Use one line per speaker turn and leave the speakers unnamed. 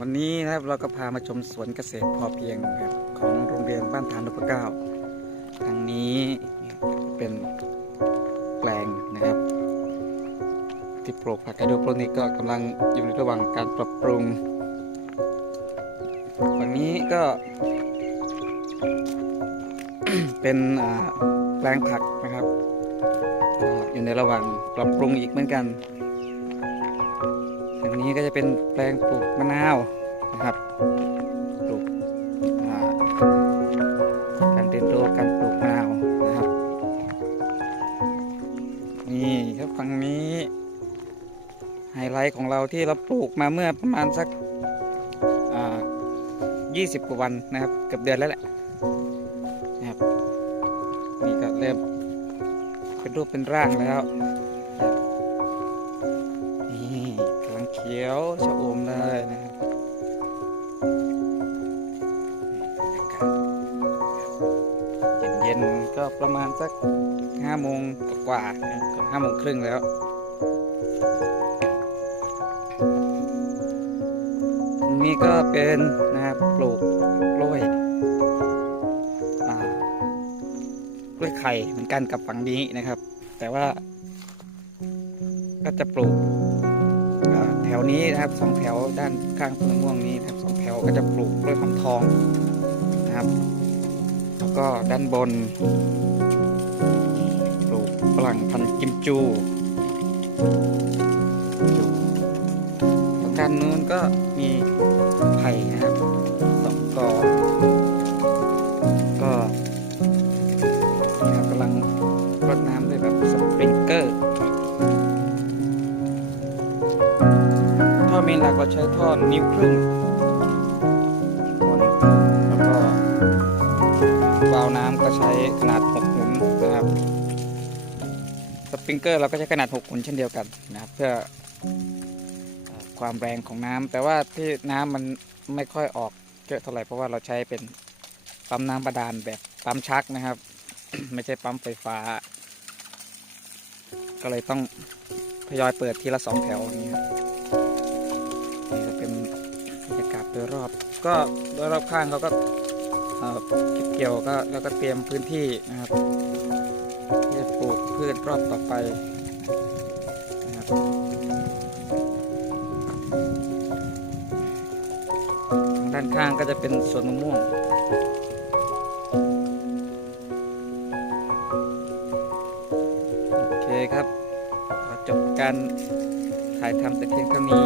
วันนี้นะครับเราก็พามาชมสวนเกษตรพอเพียงครับของโรงเรียนบ้านทานนพเก้าทางนี้เป็นแปลงนะครับ ที่ปลูกผักไฮโดรโปรนิกก็กำลังอยู่ในระหว่างการปรับปรุงฝั่งนี้ก็ เป็นแปลงผักนะครับ อยู่ในระหว่างปรับปรุงอีกเหมือนกัน นี้ก็จะเป็นแปลงปลูกมะนาวนะครับปลูกการเรียนรู้การปลูกมะนาวนะครับนี่ครับฝั่งนี้ไฮไลท์ของเราที่เราปลูกมาเมื่อประมาณสักอ่า20กว่าวันนะครับเกือบเดือนแล้วแหละนะครับนี่ก็เริ่มเป็นรูปเป็นร่างแล้ว ขียวชะอมเลยนะครับยากาศเย็นๆก็ประมาณสักห้าโมงกว่ากือบห้าโมงครึ่งแล้วนี่ก็เป็นนะครับปลูกกล้วยกล้วยไข่เหมือนกันกับฝั่งนี้นะครับ แต่ว่าก็จะปลูก แถวนี้นะครับสองแถวด้านข้างต้นมะม่วงนี้นะครับสองแถวก็จะปลูกกล้วยหอมทองนะครับ แล้วก็ด้านบน ปลูกฝรั่งพันธุ์กิมจูจูแล้วด้านนู้นก็มี เมนหลักเราใช้ท่อนิ้วครึ่งท่อนิ้วครึ่งแล้วก็วาล์วน้ำก็ใช้ขนาด6หมุนนะครับสปริงเกอร์เราก็ใช้ขนาด6หมุนเช่นเดียวกันนะครับเพื่อความแรงของน้ำแต่ว่าที่น้ำมันไม่ค่อยออกเยอะเท่าไหร่เพราะว่าเราใช้เป็นปั๊มน้ำบาดาลแบบปั๊มชักนะครับ ไม่ใช่ปั๊มไฟฟ้า ก็เลยต้องทยอยเปิดทีละสองแถวอย่างนี้ครับ นี่ก็เป็นบรรยากาศโดยรอบ ก็โดยรอบข้างเขาก็เก็บเกี่ยวก็แล้วก็เตรียมพื้นที่นะครับที่จะปลูกพืชรอบต่อไปนะครับด้านข้างก็จะเป็นสวนมะม่วงโอเคครับขอจบการถ่ายทำแต่เพียงเท่านี้